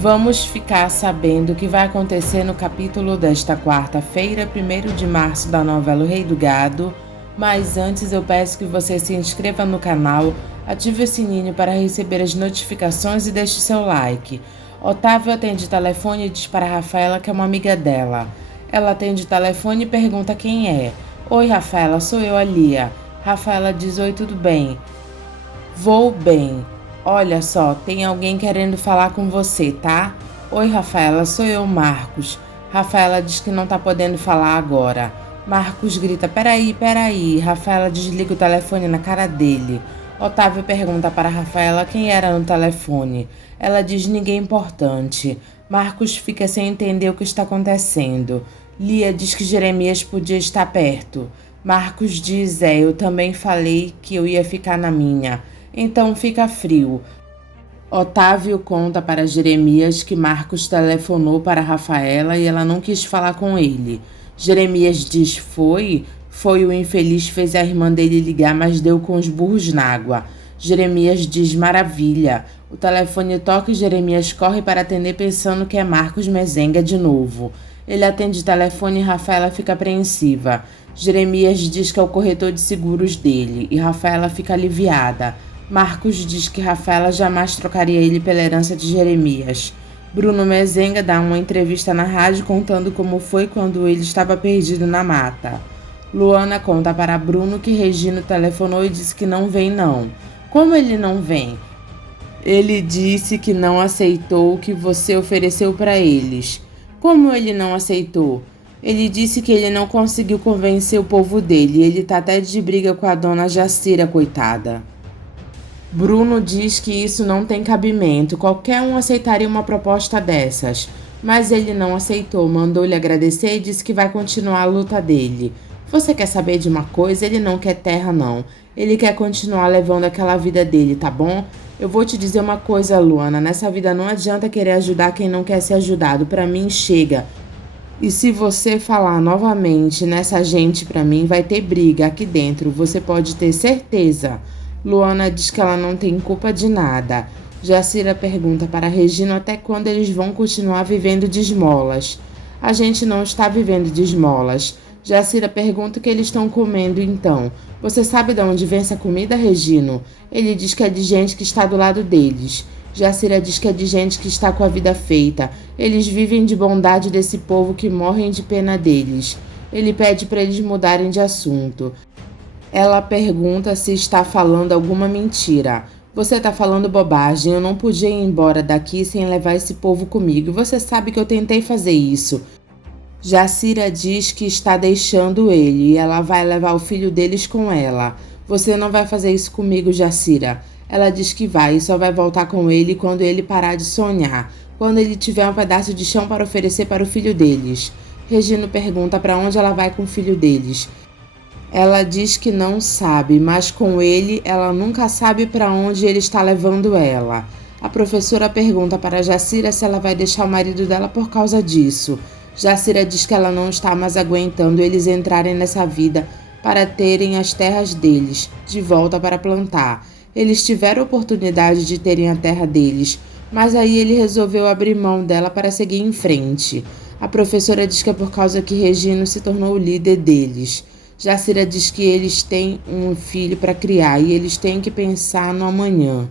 Vamos ficar sabendo o que vai acontecer no capítulo desta quarta-feira, 1º de março, da novela O Rei do Gado. Mas antes eu peço que você se inscreva no canal, ative o sininho para receber as notificações e deixe seu like. Otávio atende o telefone e diz para Rafaela que é uma amiga dela. Ela atende o telefone e pergunta quem é. Oi, Rafaela, sou eu, a Lia. Rafaela diz: oi, tudo bem? Vou bem. Olha só, tem alguém querendo falar com você, tá? Oi, Rafaela, sou eu, Marcos. Rafaela diz que não tá podendo falar agora. Marcos grita: peraí. Rafaela desliga o telefone na cara dele. Otávio pergunta para Rafaela quem era no telefone. Ela diz: ninguém importante. Marcos fica sem entender o que está acontecendo. Lia diz que Jeremias podia estar perto. Marcos diz: eu também falei que eu ia ficar na minha. Então fica frio. Otávio conta para Jeremias que Marcos telefonou para Rafaela e ela não quis falar com ele. Jeremias diz: Foi o infeliz fez a irmã dele ligar, mas deu com os burros na água. Jeremias diz: maravilha. O telefone toca e Jeremias corre para atender pensando que é Marcos Mezenga de novo. Ele atende o telefone e Rafaela fica apreensiva. Jeremias diz que é o corretor de seguros dele e Rafaela fica aliviada. Marcos diz que Rafaela jamais trocaria ele pela herança de Jeremias. Bruno Mezenga dá uma entrevista na rádio contando como foi quando ele estava perdido na mata. Luana conta para Bruno que Regino telefonou e disse que não vem não. Como ele não vem? Ele disse que não aceitou o que você ofereceu para eles. Como ele não aceitou? Ele disse que ele não conseguiu convencer o povo dele. Ele tá até de briga com a dona Jacira, coitada. Bruno diz que isso não tem cabimento, qualquer um aceitaria uma proposta dessas. Mas ele não aceitou, mandou lhe agradecer e disse que vai continuar a luta dele. Você quer saber de uma coisa? Ele não quer terra não. Ele quer continuar levando aquela vida dele, tá bom? Eu vou te dizer uma coisa, Luana, nessa vida não adianta querer ajudar quem não quer ser ajudado, pra mim chega. E se você falar novamente nessa gente pra mim, vai ter briga aqui dentro, você pode ter certeza. Luana diz que ela não tem culpa de nada. Jacira pergunta para Regino até quando eles vão continuar vivendo de esmolas. A gente não está vivendo de esmolas. Jacira pergunta o que eles estão comendo então. Você sabe de onde vem essa comida, Regino? Ele diz que é de gente que está do lado deles. Jacira diz que é de gente que está com a vida feita. Eles vivem de bondade desse povo que morrem de pena deles. Ele pede para eles mudarem de assunto. Ela pergunta se está falando alguma mentira. Você está falando bobagem, eu não podia ir embora daqui sem levar esse povo comigo. Você sabe que eu tentei fazer isso. Jacira diz que está deixando ele e ela vai levar o filho deles com ela. Você não vai fazer isso comigo, Jacira. Ela diz que vai e só vai voltar com ele quando ele parar de sonhar. Quando ele tiver um pedaço de chão para oferecer para o filho deles. Regino pergunta para onde ela vai com o filho deles. Ela diz que não sabe, mas com ele ela nunca sabe para onde ele está levando ela. A professora pergunta para Jacira se ela vai deixar o marido dela por causa disso. Jacira diz que ela não está mais aguentando eles entrarem nessa vida para terem as terras deles, de volta para plantar. Eles tiveram a oportunidade de terem a terra deles, mas aí ele resolveu abrir mão dela para seguir em frente. A professora diz que é por causa que Regino se tornou o líder deles. Jacira diz que eles têm um filho para criar e eles têm que pensar no amanhã.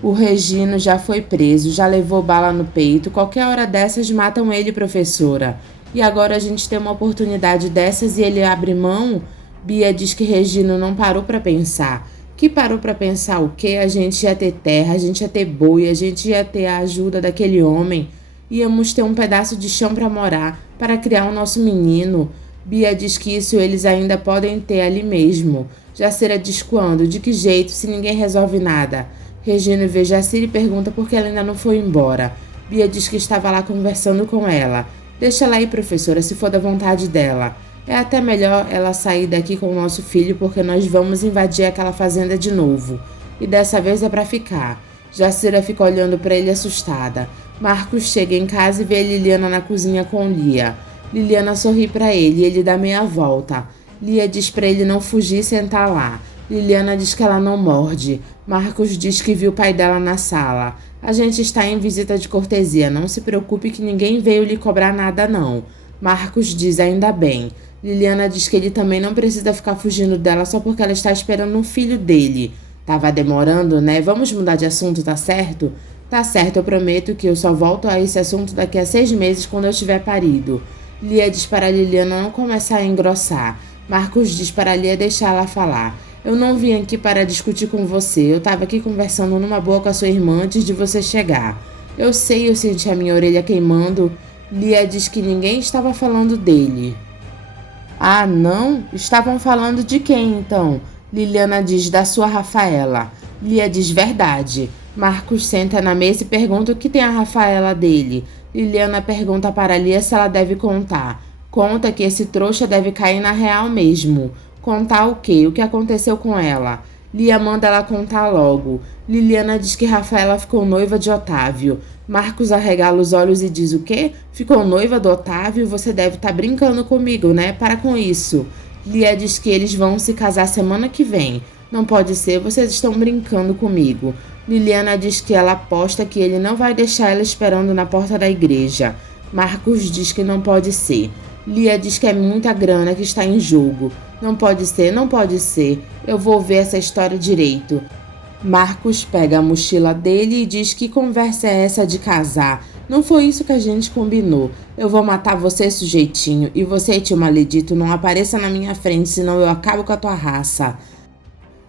O Regino já foi preso, já levou bala no peito. Qualquer hora dessas matam ele, professora. E agora a gente tem uma oportunidade dessas e ele abre mão? Bia diz que Regino não parou para pensar. Que parou para pensar o quê? A gente ia ter terra, a gente ia ter boi, a gente ia ter a ajuda daquele homem. Íamos ter um pedaço de chão para morar, para criar o nosso menino. Bia diz que isso eles ainda podem ter ali mesmo. Jacira diz quando? De que jeito, se ninguém resolve nada? Regino vê Jacira e pergunta por que ela ainda não foi embora. Bia diz que estava lá conversando com ela. Deixa ela ir, professora, se for da vontade dela. É até melhor ela sair daqui com o nosso filho porque nós vamos invadir aquela fazenda de novo. E dessa vez é para ficar. Jacira fica olhando para ele assustada. Marcos chega em casa e vê Liliana na cozinha com Lia. Liliana sorri para ele e ele dá meia volta. Lia diz para ele não fugir e sentar lá. Liliana diz que ela não morde. Marcos diz que viu o pai dela na sala. A gente está em visita de cortesia, não se preocupe que ninguém veio lhe cobrar nada não. Marcos diz ainda bem. Liliana diz que ele também não precisa ficar fugindo dela só porque ela está esperando um filho dele. Tava demorando, né? Vamos mudar de assunto, tá certo? Tá certo, eu prometo que eu só volto a esse assunto daqui a 6 meses quando eu tiver parido. Lia diz para Liliana não começar a engrossar. Marcos diz para Lia deixar ela falar. Eu não vim aqui para discutir com você. Eu tava aqui conversando numa boa com a sua irmã antes de você chegar. Eu sei, eu senti a minha orelha queimando. Lia diz que ninguém estava falando dele. Ah, não? Estavam falando de quem, então? Liliana diz da sua Rafaela. Lia diz verdade. Marcos senta na mesa e pergunta o que tem a Rafaela dele. Liliana pergunta para Lia se ela deve contar. Conta que esse trouxa deve cair na real mesmo. Contar o quê? O que aconteceu com ela? Lia manda ela contar logo. Liliana diz que Rafaela ficou noiva de Otávio. Marcos arregala os olhos e diz o quê? Ficou noiva do Otávio? Você deve estar brincando comigo, né? Para com isso. Lia diz que eles vão se casar semana que vem. Não pode ser, vocês estão brincando comigo. Liliana diz que ela aposta que ele não vai deixar ela esperando na porta da igreja. Marcos diz que não pode ser. Lia diz que é muita grana que está em jogo. Não pode ser, não pode ser. Eu vou ver essa história direito. Marcos pega a mochila dele e diz que conversa é essa de casar. Não foi isso que a gente combinou. Eu vou matar você, sujeitinho. E você, tio maledito, não apareça na minha frente, senão eu acabo com a tua raça.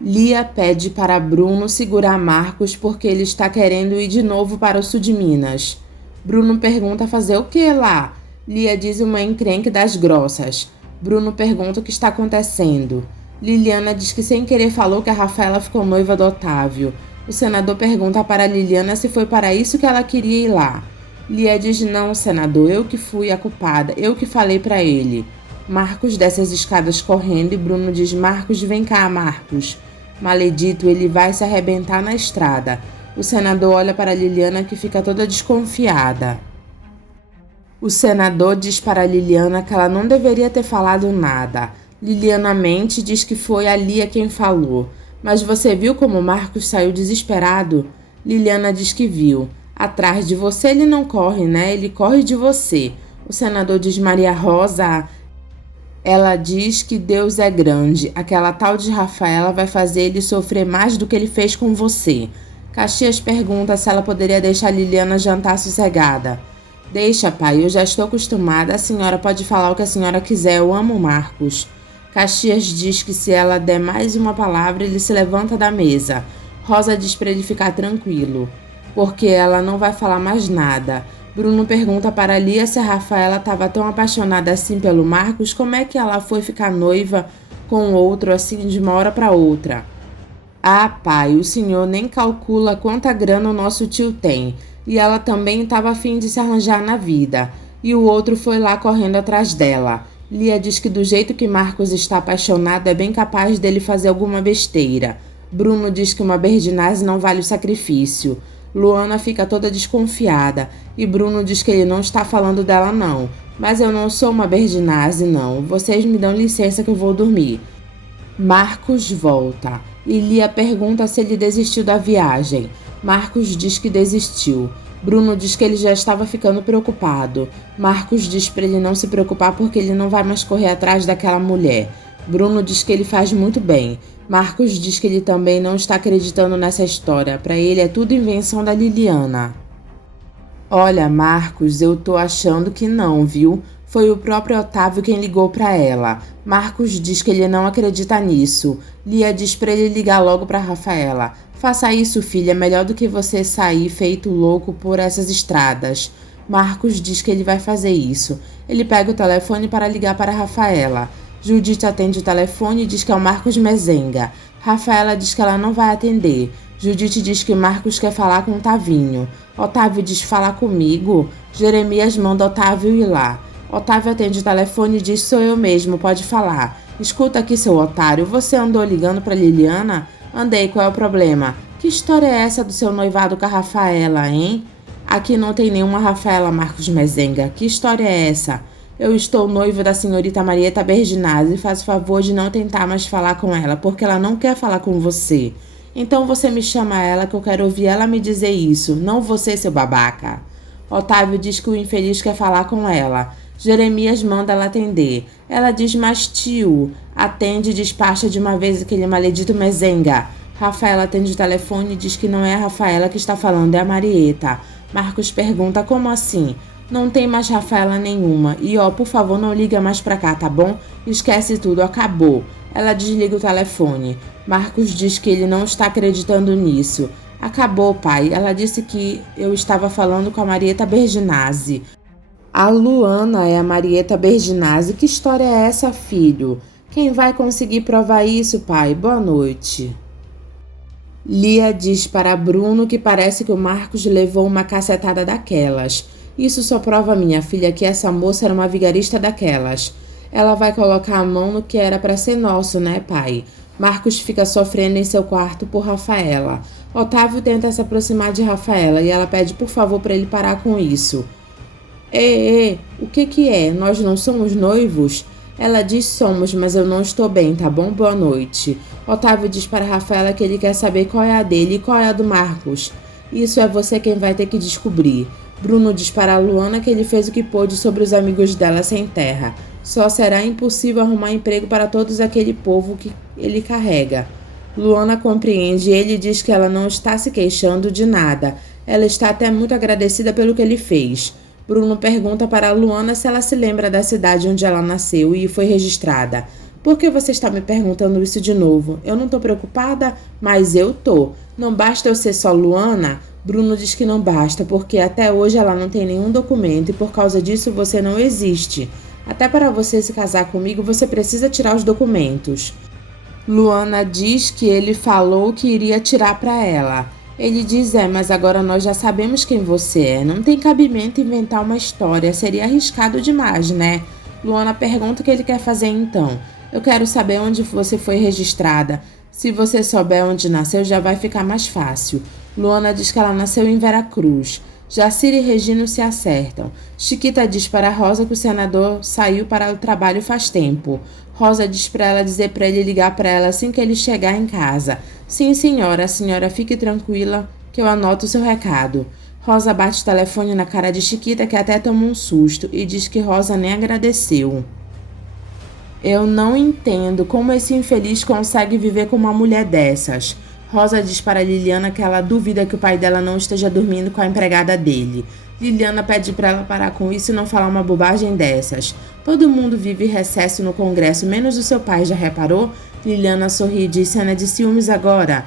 Lia pede para Bruno segurar Marcos porque ele está querendo ir de novo para o sul de Minas. Bruno pergunta fazer o que lá? Lia diz uma encrenque das grossas. Bruno pergunta o que está acontecendo. Liliana diz que sem querer falou que a Rafaela ficou noiva do Otávio. O senador pergunta para Liliana se foi para isso que ela queria ir lá. Lia diz não, senador, eu que fui a culpada, eu que falei para ele. Marcos desce as escadas correndo e Bruno diz, Marcos, vem cá, Marcos. Maledito, ele vai se arrebentar na estrada. O senador olha para Liliana que fica toda desconfiada. O senador diz para Liliana que ela não deveria ter falado nada. Liliana mente e diz que foi a Lia quem falou. Mas você viu como Marcos saiu desesperado? Liliana diz que viu. Atrás de você ele não corre, né? Ele corre de você. O senador diz Maria Rosa. Ela diz que Deus é grande. Aquela tal de Rafaela vai fazer ele sofrer mais do que ele fez com você. Caxias pergunta se ela poderia deixar Liliana jantar sossegada. Deixa, pai, eu já estou acostumada. A senhora pode falar o que a senhora quiser. Eu amo Marcos. Caxias diz que se ela der mais uma palavra, ele se levanta da mesa. Rosa diz para ele ficar tranquilo, porque ela não vai falar mais nada. Bruno pergunta para Lia se a Rafaela estava tão apaixonada assim pelo Marcos, como é que ela foi ficar noiva com outro assim de uma hora para outra. Ah, pai, o senhor nem calcula quanta grana o nosso tio tem. E ela também estava a fim de se arranjar na vida. E o outro foi lá correndo atrás dela. Lia diz que do jeito que Marcos está apaixonado é bem capaz dele fazer alguma besteira. Bruno diz que uma Berdinazzi não vale o sacrifício. Luana fica toda desconfiada e Bruno diz que ele não está falando dela não. Mas eu não sou uma Berdinazzi não. Vocês me dão licença que eu vou dormir. Marcos volta e Lia pergunta se ele desistiu da viagem. Marcos diz que desistiu. Bruno diz que ele já estava ficando preocupado. Marcos diz para ele não se preocupar porque ele não vai mais correr atrás daquela mulher. Bruno diz que ele faz muito bem. Marcos diz que ele também não está acreditando nessa história. Para ele é tudo invenção da Liliana. Olha, Marcos, eu tô achando que não, viu? Foi o próprio Otávio quem ligou para ela. Marcos diz que ele não acredita nisso. Lia diz para ele ligar logo para Rafaela. Faça isso, filha, é melhor do que você sair feito louco por essas estradas. Marcos diz que ele vai fazer isso. Ele pega o telefone para ligar para Rafaela. Judite atende o telefone e diz que é o Marcos Mezenga. Rafaela diz que ela não vai atender. Judite diz que Marcos quer falar com Otavinho. Otávio diz falar comigo. Jeremias manda Otávio ir lá. Otávio atende o telefone e diz sou eu mesmo, pode falar. Escuta aqui, seu otário, você andou ligando para Liliana? Andei, qual é o problema? Que história é essa do seu noivado com a Rafaela, hein? Aqui não tem nenhuma Rafaela, Marcos Mezenga. Que história é essa? Eu estou noivo da senhorita Marieta Berdinazzi e faço favor de não tentar mais falar com ela, porque ela não quer falar com você. Então você me chama ela que eu quero ouvir ela me dizer isso, não você, seu babaca. Otávio diz que o infeliz quer falar com ela. Jeremias manda ela atender. Ela diz, mas tio, atende e despacha de uma vez aquele maledito mezenga. Rafaela atende o telefone e diz que não é a Rafaela que está falando, é a Marieta. Marcos pergunta, como assim? Não tem mais Rafaela nenhuma. E por favor, não liga mais pra cá, tá bom? Esquece tudo, acabou. Ela desliga o telefone. Marcos diz que ele não está acreditando nisso. Acabou, pai. Ela disse que eu estava falando com a Marieta Berginazzi. A Luana é a Marieta Berginazzi. Que história é essa, filho? Quem vai conseguir provar isso, pai? Boa noite. Lia diz para Bruno que parece que o Marcos levou uma cacetada daquelas. Isso só prova, minha filha, que essa moça era uma vigarista daquelas. Ela vai colocar a mão no que era para ser nosso, né, pai? Marcos fica sofrendo em seu quarto por Rafaela. Otávio tenta se aproximar de Rafaela e ela pede por favor para ele parar com isso. O que é? Nós não somos noivos? Ela diz somos, mas eu não estou bem, tá bom? Boa noite. Otávio diz para Rafaela que ele quer saber qual é a dele e qual é a do Marcos. Isso é você quem vai ter que descobrir. Bruno diz para a Luana que ele fez o que pôde sobre os amigos dela sem terra. Só será impossível arrumar emprego para todos aquele povo que ele carrega. Luana compreende e ele diz que ela não está se queixando de nada. Ela está até muito agradecida pelo que ele fez. Bruno pergunta para a Luana se ela se lembra da cidade onde ela nasceu e foi registrada. Por que você está me perguntando isso de novo? Eu não tô preocupada, mas eu tô. Não basta eu ser só Luana? Bruno diz que não basta, porque até hoje ela não tem nenhum documento e por causa disso você não existe. Até para você se casar comigo, você precisa tirar os documentos. Luana diz que ele falou que iria tirar para ela. Ele diz, mas agora nós já sabemos quem você é. Não tem cabimento inventar uma história, seria arriscado demais, né? Luana pergunta o que ele quer fazer então. Eu quero saber onde você foi registrada. Se você souber onde nasceu, já vai ficar mais fácil. Luana diz que ela nasceu em Veracruz. Jacira e Regino se acertam. Chiquita diz para Rosa que o senador saiu para o trabalho faz tempo. Rosa diz para ela dizer para ele ligar para ela assim que ele chegar em casa. Sim, senhora, a senhora fique tranquila que eu anoto o seu recado. Rosa bate o telefone na cara de Chiquita, que até toma um susto, e diz que Rosa nem agradeceu. Eu não entendo como esse infeliz consegue viver com uma mulher dessas. Rosa diz para Liliana que ela duvida que o pai dela não esteja dormindo com a empregada dele. Liliana pede para ela parar com isso e não falar uma bobagem dessas. Todo mundo vive recesso no Congresso, menos o seu pai, já reparou? Liliana sorri e diz, cena de ciúmes agora.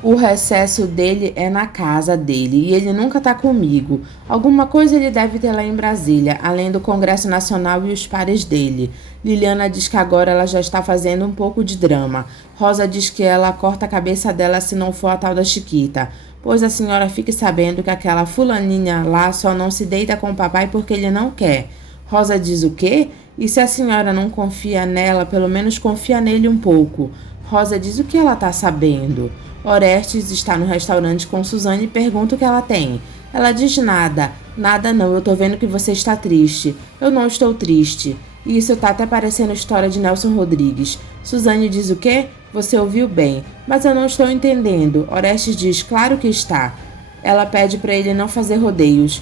O recesso dele é na casa dele e ele nunca tá comigo. Alguma coisa ele deve ter lá em Brasília, além do Congresso Nacional e os pares dele. Liliana diz que agora ela já está fazendo um pouco de drama. Rosa diz que ela corta a cabeça dela se não for a tal da Chiquita. Pois a senhora fique sabendo que aquela fulaninha lá só não se deita com o papai porque ele não quer. Rosa diz o quê? E se a senhora não confia nela, pelo menos confia nele um pouco. Rosa diz o que ela tá sabendo. Orestes está no restaurante com Suzane e pergunta o que ela tem. Ela diz nada. Nada não, eu tô vendo que você está triste. Eu não estou triste. E isso tá até parecendo história de Nelson Rodrigues. Suzane diz o quê? Você ouviu bem. Mas eu não estou entendendo. Orestes diz, claro que está. Ela pede para ele não fazer rodeios.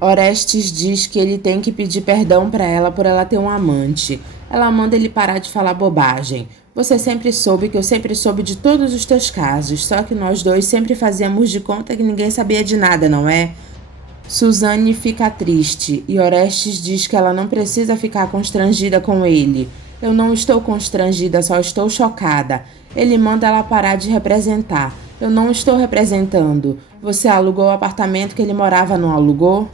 Orestes diz que ele tem que pedir perdão para ela por ela ter um amante. Ela manda ele parar de falar bobagem. Você sempre soube que eu sempre soube de todos os teus casos, só que nós dois sempre fazíamos de conta que ninguém sabia de nada, não é? Suzane fica triste e Orestes diz que ela não precisa ficar constrangida com ele. Eu não estou constrangida, só estou chocada. Ele manda ela parar de representar. Eu não estou representando. Você alugou o apartamento que ele morava, não alugou?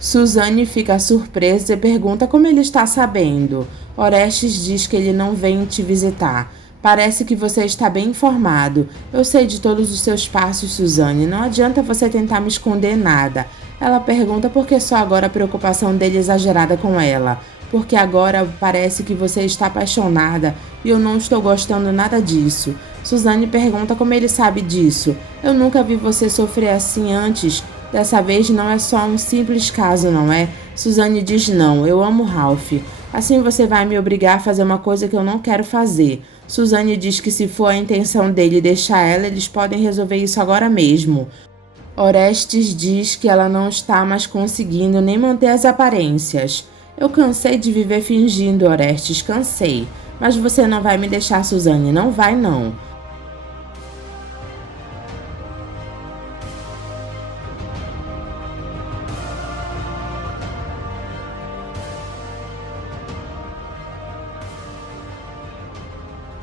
Suzane fica surpresa e pergunta como ele está sabendo. Orestes diz que ele não vem te visitar. Parece que você está bem informado. Eu sei de todos os seus passos, Suzane. Não adianta você tentar me esconder nada. Ela pergunta por que só agora a preocupação dele é exagerada com ela. Porque agora parece que você está apaixonada e eu não estou gostando nada disso. Suzane pergunta como ele sabe disso. Eu nunca vi você sofrer assim antes. Dessa vez não é só um simples caso, não é? Suzane diz não, eu amo Ralph. Assim você vai me obrigar a fazer uma coisa que eu não quero fazer. Suzane diz que se for a intenção dele deixar ela, eles podem resolver isso agora mesmo. Orestes diz que ela não está mais conseguindo nem manter as aparências. Eu cansei de viver fingindo, Orestes, cansei. Mas você não vai me deixar, Suzane, não vai não.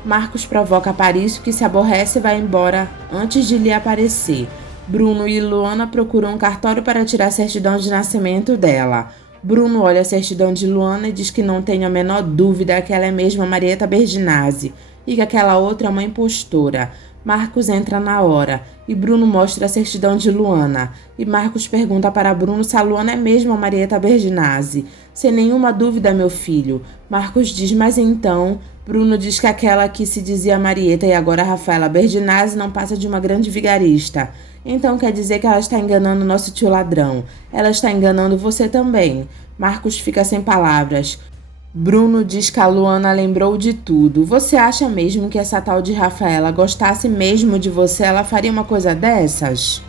Marcos provoca Aparício, que se aborrece e vai embora antes de lhe aparecer. Bruno e Luana procuram um cartório para tirar a certidão de nascimento dela. Bruno olha a certidão de Luana e diz que não tem a menor dúvida que ela é mesmo a Marieta Berginazzi e que aquela outra é uma impostora. Marcos entra na hora e Bruno mostra a certidão de Luana. E Marcos pergunta para Bruno se a Luana é mesmo a Marieta Berginazzi. Sem nenhuma dúvida, meu filho. Marcos diz, mas então... Bruno diz que aquela que se dizia Marieta e agora Rafaela Berginazzi não passa de uma grande vigarista. Então quer dizer que ela está enganando nosso tio ladrão. Ela está enganando você também. Marcos fica sem palavras. Bruno diz que a Luana lembrou de tudo. Você acha mesmo que essa tal de Rafaela gostasse mesmo de você? Ela faria uma coisa dessas?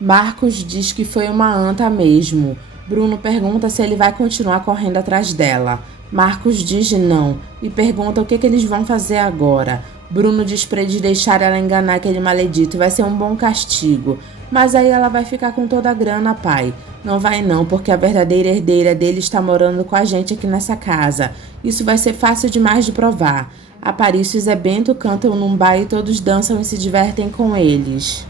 Marcos diz que foi uma anta mesmo. Bruno pergunta se ele vai continuar correndo atrás dela. Marcos diz não e pergunta o que eles vão fazer agora. Bruno diz para eles deixar ela enganar aquele maledito, vai ser um bom castigo. Mas aí ela vai ficar com toda a grana, pai. Não vai não, porque a verdadeira herdeira dele está morando com a gente aqui nessa casa. Isso vai ser fácil demais de provar. Aparício e Zé Bento cantam num bar e todos dançam e se divertem com eles.